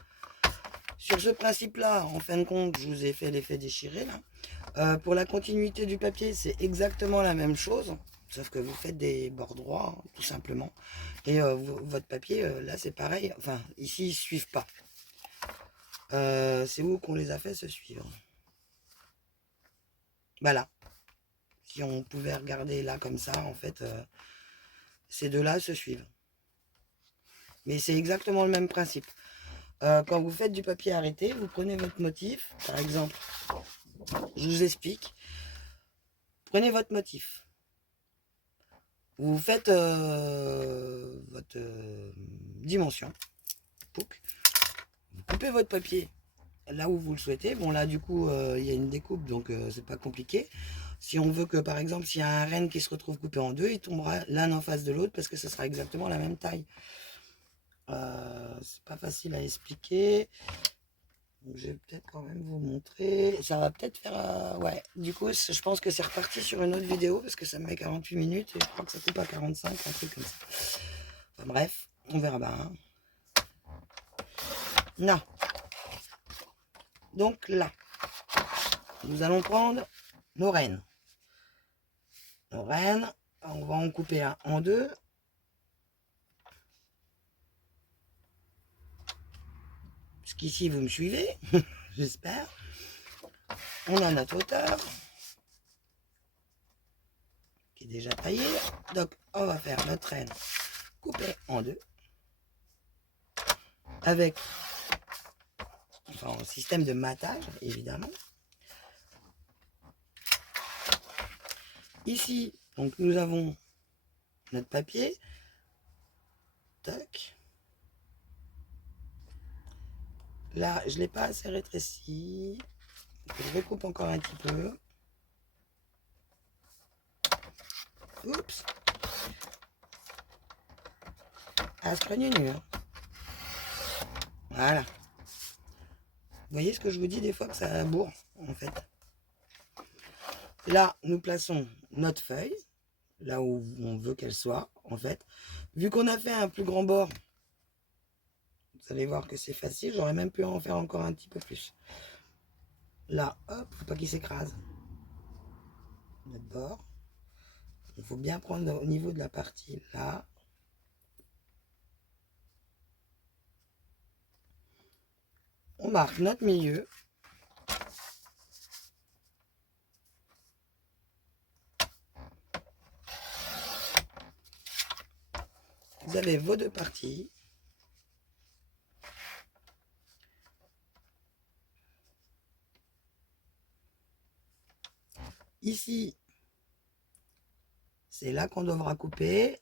Sur ce principe-là, en fin de compte, je vous ai fait l'effet déchiré. Là. Pour la continuité du papier, c'est exactement la même chose. Sauf que vous faites des bords droits, tout simplement. Et votre papier, là, c'est pareil. Enfin, ici, ils ne suivent pas. C'est où qu'on les a fait se suivre. Voilà. Si on pouvait regarder là comme ça, en fait, ces deux-là se suivent. Mais c'est exactement le même principe. Quand vous faites du papier arrêté, vous prenez votre motif, par exemple, je vous explique. Prenez votre motif. Vous faites votre dimension. Pouc. Vous coupez votre papier là où vous le souhaitez. Bon là du coup il y a une découpe donc c'est pas compliqué. Si on veut que par exemple s'il y a un renne qui se retrouve coupé en deux, il tombera l'un en face de l'autre parce que ce sera exactement la même taille. C'est pas facile à expliquer. Donc, je vais peut-être quand même vous montrer. Ça va peut-être faire... ouais, du coup, je pense que c'est reparti sur une autre vidéo parce que ça me met 48 minutes et je crois que ça coupe à 45, un truc comme ça. Enfin bref, on verra bien. Hein. Non. Donc là, nous allons prendre nos rennes. Nos rennes, on va en couper un en deux. Jusqu'ici, vous me suivez, j'espère. On a notre hauteur qui est déjà taillée. Donc, on va faire notre renne coupée en deux. Avec, enfin, un système de matage, évidemment. Ici, donc, nous avons notre papier. Tac. Là, je ne l'ai pas assez rétréci. Je recoupe encore un petit peu. Oups. Ah, c'est pas nu, hein. Voilà. Vous voyez ce que je vous dis des fois que ça bourre, en fait. Là, nous plaçons notre feuille, là où on veut qu'elle soit, en fait. Vu qu'on a fait un plus grand bord, vous allez voir que c'est facile. J'aurais même pu en faire encore un petit peu plus. Là, hop, faut pas qu'il s'écrase. Notre bord. Il faut bien prendre au niveau de la partie là. On marque notre milieu. vous avez vos deux parties. Ici, c'est là qu'on devra couper.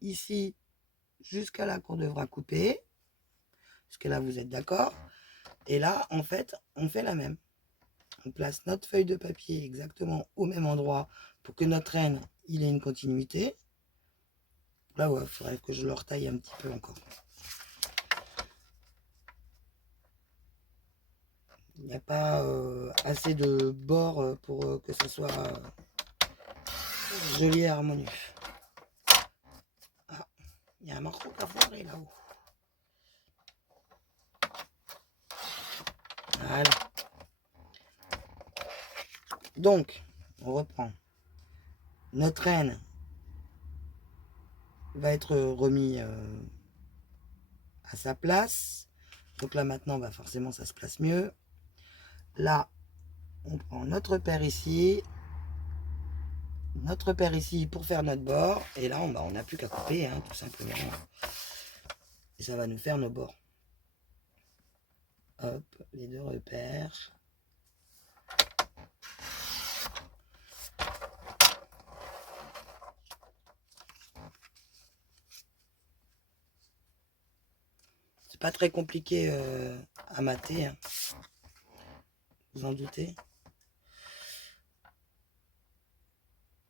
Ici, jusqu'à là qu'on devra couper. Jusqu'à là, vous êtes d'accord? Et là, en fait, on fait la même. On place notre feuille de papier exactement au même endroit pour que notre renne, il ait une continuité. Là, ouais, il faudrait que je le retaille un petit peu encore. Il n'y a pas assez de bords pour que ce soit joli et harmonieux. Ah, il y a un morceau qui a foiré là-haut. Voilà. Donc, on reprend. Notre renne va être remis à sa place. Donc là maintenant, bah forcément, ça se place mieux. Là, on prend notre paire ici. Notre paire ici pour faire notre bord. Et là, on n'a plus qu'à couper, hein, tout simplement. Et ça va nous faire nos bords. Hop, les deux repères. C'est pas très compliqué à mater, hein. Vous en doutez.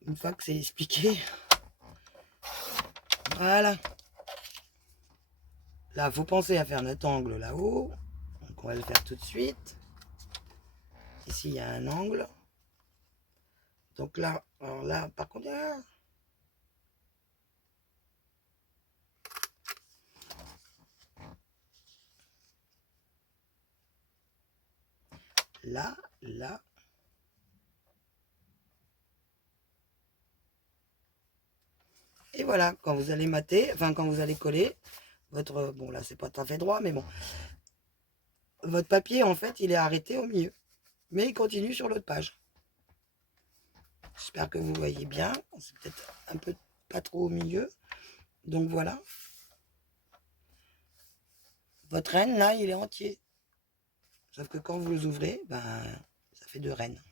Une fois que c'est expliqué. Voilà. Là, il faut penser à faire notre angle là-haut. Donc on va le faire tout de suite. Ici, il y a un angle. Donc là, alors là, par contre, là, là. Et voilà, quand vous allez mater, enfin quand vous allez coller, votre, bon là c'est pas tout à fait droit, mais bon, votre papier en fait il est arrêté au milieu, mais il continue sur l'autre page. J'espère que vous voyez bien, c'est peut-être un peu pas trop au milieu, donc voilà. Votre renne là il est entier, sauf que quand vous ouvrez, ben ça fait deux rennes,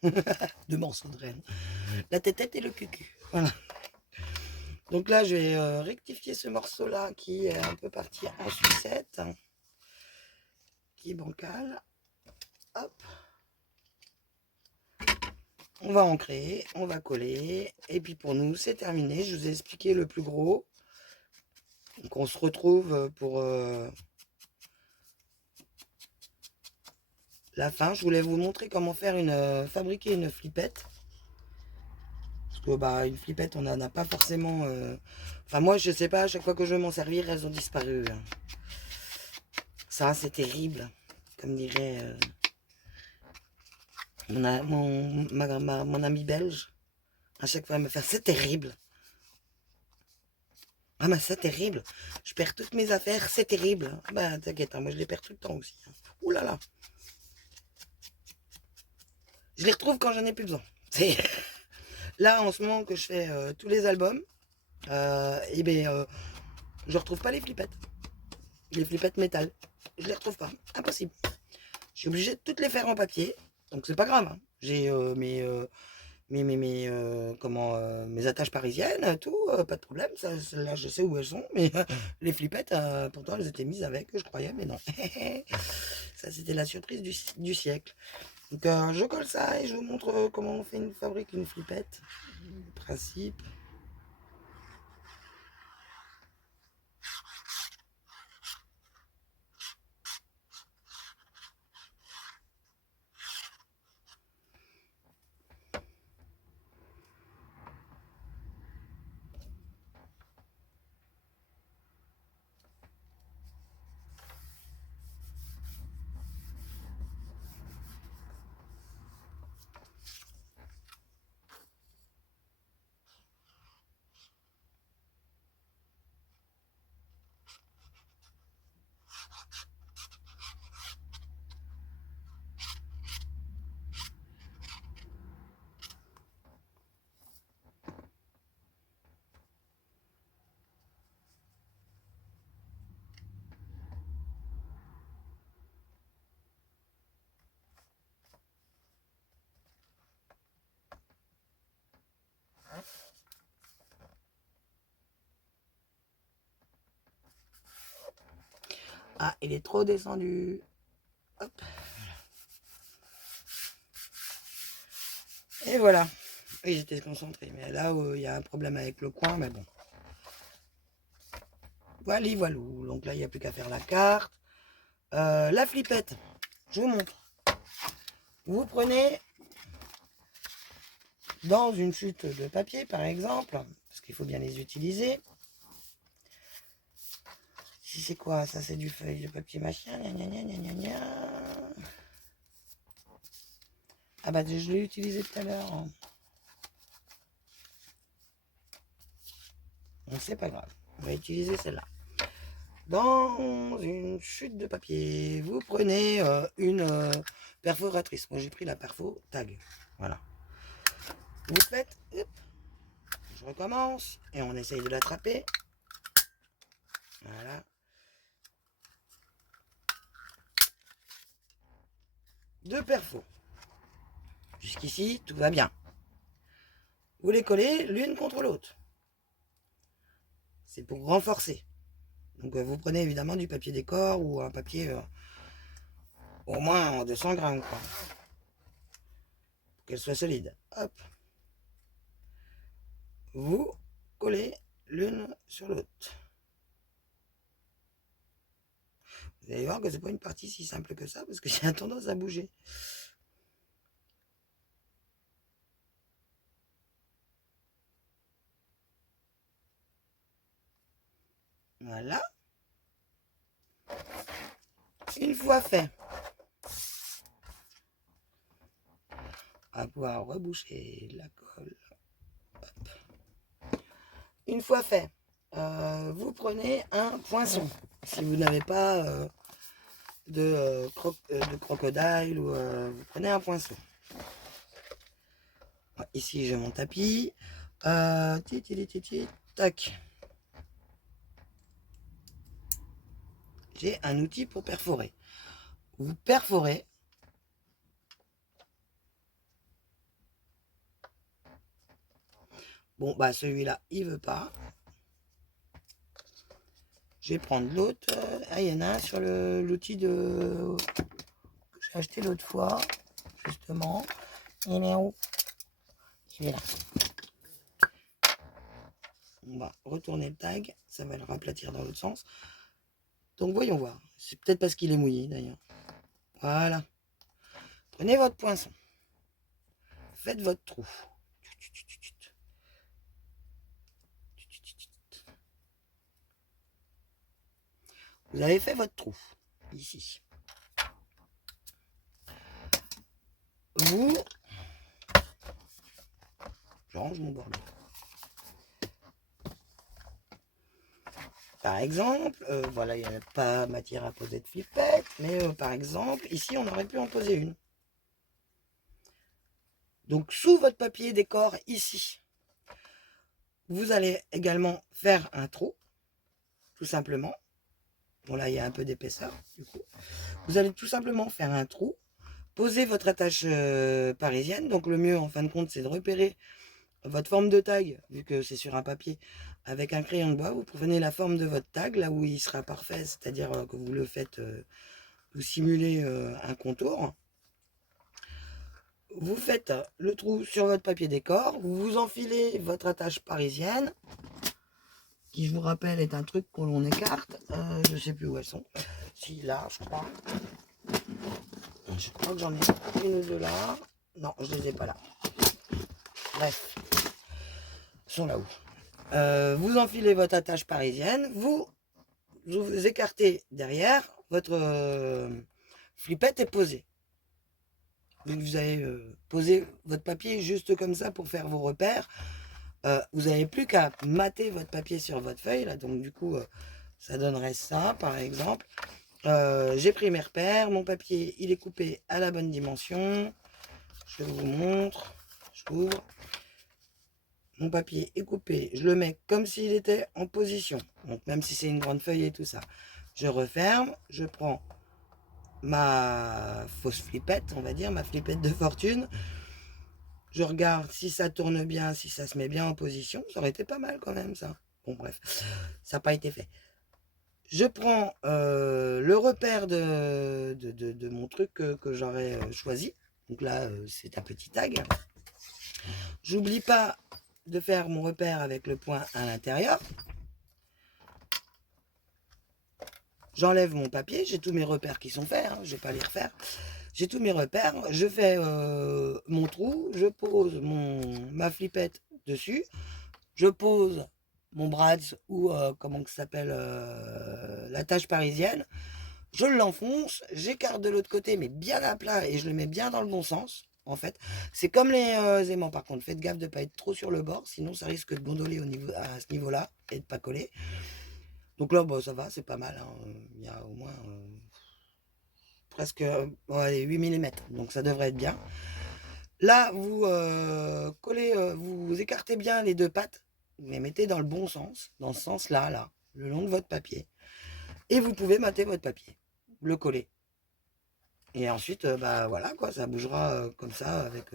deux morceaux de renne, la tête et le cucu, voilà. Donc là je vais rectifier ce morceau là qui est un peu parti en sucette, qui est bancal, hop. On va ancrer, on va coller. Et puis pour nous, c'est terminé. Je vous ai expliqué le plus gros. Donc on se retrouve pour la fin. Je voulais vous montrer comment faire fabriquer une flippette. Parce que bah une flippette, on n'en a pas forcément. Enfin moi, je sais pas, à chaque fois que je veux m'en servir, elles ont disparu. Ça, c'est terrible. Comme dirait mon ami belge. À chaque fois, elle me fait, c'est terrible. Ah, mais c'est terrible. Je perds toutes mes affaires, c'est terrible. Bah, t'inquiète, hein, moi je les perds tout le temps aussi. Ouh là là. Je les retrouve quand j'en ai plus besoin. Là, en ce moment que je fais tous les albums, et ben, je retrouve pas les flippettes. Les flippettes métal. Je les retrouve pas. Impossible. Je suis obligé de toutes les faire en papier. Donc c'est pas grave. Hein. J'ai mes attaches parisiennes, tout, pas de problème, ça, là je sais où elles sont, mais les flippettes, pourtant elles étaient mises avec, je croyais, mais non. Ça c'était la surprise du siècle. Donc je colle ça et je vous montre comment fabrique une flippette. Le principe. Ah, il est trop descendu. Hop. Et voilà. Oui, j'étais concentré. Mais là où il y a un problème avec le coin, mais bon. Voilà, voilà. Donc là, il n'y a plus qu'à faire la carte. La flippette, je vous montre. Vous prenez dans une chute de papier, par exemple, parce qu'il faut bien les utiliser. Si c'est quoi? Ça, c'est du feuille de papier machin. Gna, gna, gna, gna, gna. Ah bah, je l'ai utilisé tout à l'heure. Bon, c'est pas grave. On va utiliser celle-là. Dans une chute de papier, vous prenez une perforatrice. Moi, j'ai pris la perfo tag. Voilà. Vous faites, hop, je recommence et on essaye de l'attraper. Voilà. Deux perfos. Jusqu'ici, tout va bien. Vous les collez l'une contre l'autre. C'est pour renforcer. Donc vous prenez évidemment du papier décor ou un papier au moins 200 grammes, quoi. Pour qu'elle soit solide. Hop. Vous collez l'une sur l'autre. Vous allez voir que c'est pas une partie si simple que ça parce que j'ai tendance à bouger. Voilà. Une fois fait, on va pouvoir reboucher la colle. Hop. Une fois fait, vous prenez un poinçon. Si vous n'avez pas de crocodile, ou vous prenez un poinçon. Ici, j'ai mon tapis. Tac. J'ai un outil pour perforer. Vous perforez. Bon, bah celui-là, il veut pas. Je vais prendre l'autre. Ah, il y en a un sur l'outil que j'ai acheté l'autre fois, justement. Il est où? Il est là. On va retourner le tag. Ça va le raplatir dans l'autre sens. Donc, voyons voir. C'est peut-être parce qu'il est mouillé, d'ailleurs. Voilà. Prenez votre poinçon. Faites votre trou. Vous avez fait votre trou. Ici. Vous... Je range mon bordel. Par exemple, voilà, il n'y a pas matière à poser de flippette, mais par exemple, ici, on aurait pu en poser une. Donc, sous votre papier décor, ici, vous allez également faire un trou, tout simplement. Bon, là, il y a un peu d'épaisseur, du coup. Vous allez tout simplement faire un trou, poser votre attache parisienne. Donc, le mieux, en fin de compte, c'est de repérer votre forme de tag, vu que c'est sur un papier, avec un crayon de bois. Vous prenez la forme de votre tag, là où il sera parfait, c'est-à-dire que vous le faites, vous simulez un contour. Vous faites le trou sur votre papier décor, vous enfilez votre attache parisienne, qui je vous rappelle est un truc que l'on écarte. Je sais plus où elles sont. Si, là, je crois. Je crois que j'en ai une ou deux là. Non, je les ai pas là. Bref, ils sont là-haut. Vous enfilez votre attache parisienne, vous écartez derrière, votre flippette est posée. Donc vous avez posé votre papier juste comme ça pour faire vos repères. Vous n'avez plus qu'à mater votre papier sur votre feuille, là, donc du coup, ça donnerait ça, par exemple. J'ai pris mes repères, mon papier, il est coupé à la bonne dimension. Je vous montre, j'ouvre. Mon papier est coupé, je le mets comme s'il était en position. Donc même si c'est une grande feuille et tout ça. Je referme, je prends ma fausse flippette, on va dire, ma flippette de fortune. Je regarde si ça tourne bien, si ça se met bien en position. Ça aurait été pas mal quand même, ça. Bon, bref, ça n'a pas été fait. Je prends le repère de mon truc que j'aurais choisi. Donc là, c'est un petit tag. J'oublie pas de faire mon repère avec le point à l'intérieur. J'enlève mon papier, j'ai tous mes repères qui sont faits, hein, je ne vais pas les refaire. J'ai tous mes repères, je fais mon trou, je pose ma flippette dessus, je pose mon brads ou comment ça s'appelle, la tâche parisienne, je l'enfonce, j'écarte de l'autre côté mais bien à plat et je le mets bien dans le bon sens. En fait, c'est comme les aimants. Par contre, faites gaffe de ne pas être trop sur le bord, sinon ça risque de gondoler à ce niveau-là et de ne pas coller. Donc là, bon, ça va, c'est pas mal, hein. Il y a au moins presque 8 mm, donc ça devrait être bien. Là, vous collez, vous écartez bien les deux pattes, vous les mettez dans le bon sens, dans ce sens-là, là, le long de votre papier. Et vous pouvez mater votre papier, le coller. Et ensuite, bah voilà, quoi, ça bougera comme ça avec,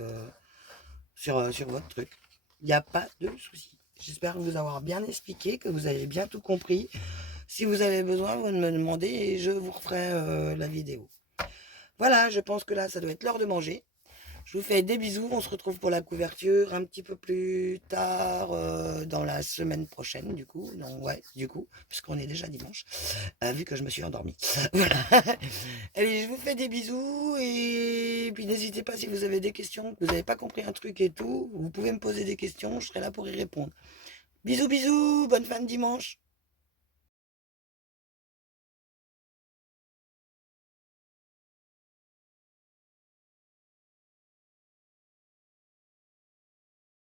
sur votre truc. Il n'y a pas de souci. J'espère vous avoir bien expliqué, que vous avez bien tout compris. Si vous avez besoin, vous me demandez et je vous referai la vidéo. Voilà, je pense que là, ça doit être l'heure de manger. Je vous fais des bisous, on se retrouve pour la couverture un petit peu plus tard dans la semaine prochaine, du coup. Non, ouais, du coup, puisqu'on est déjà dimanche, vu que je me suis endormie. Voilà. Allez, je vous fais des bisous et puis n'hésitez pas si vous avez des questions, que vous n'avez pas compris un truc et tout, vous pouvez me poser des questions, je serai là pour y répondre. Bisous, bisous, bonne fin de dimanche.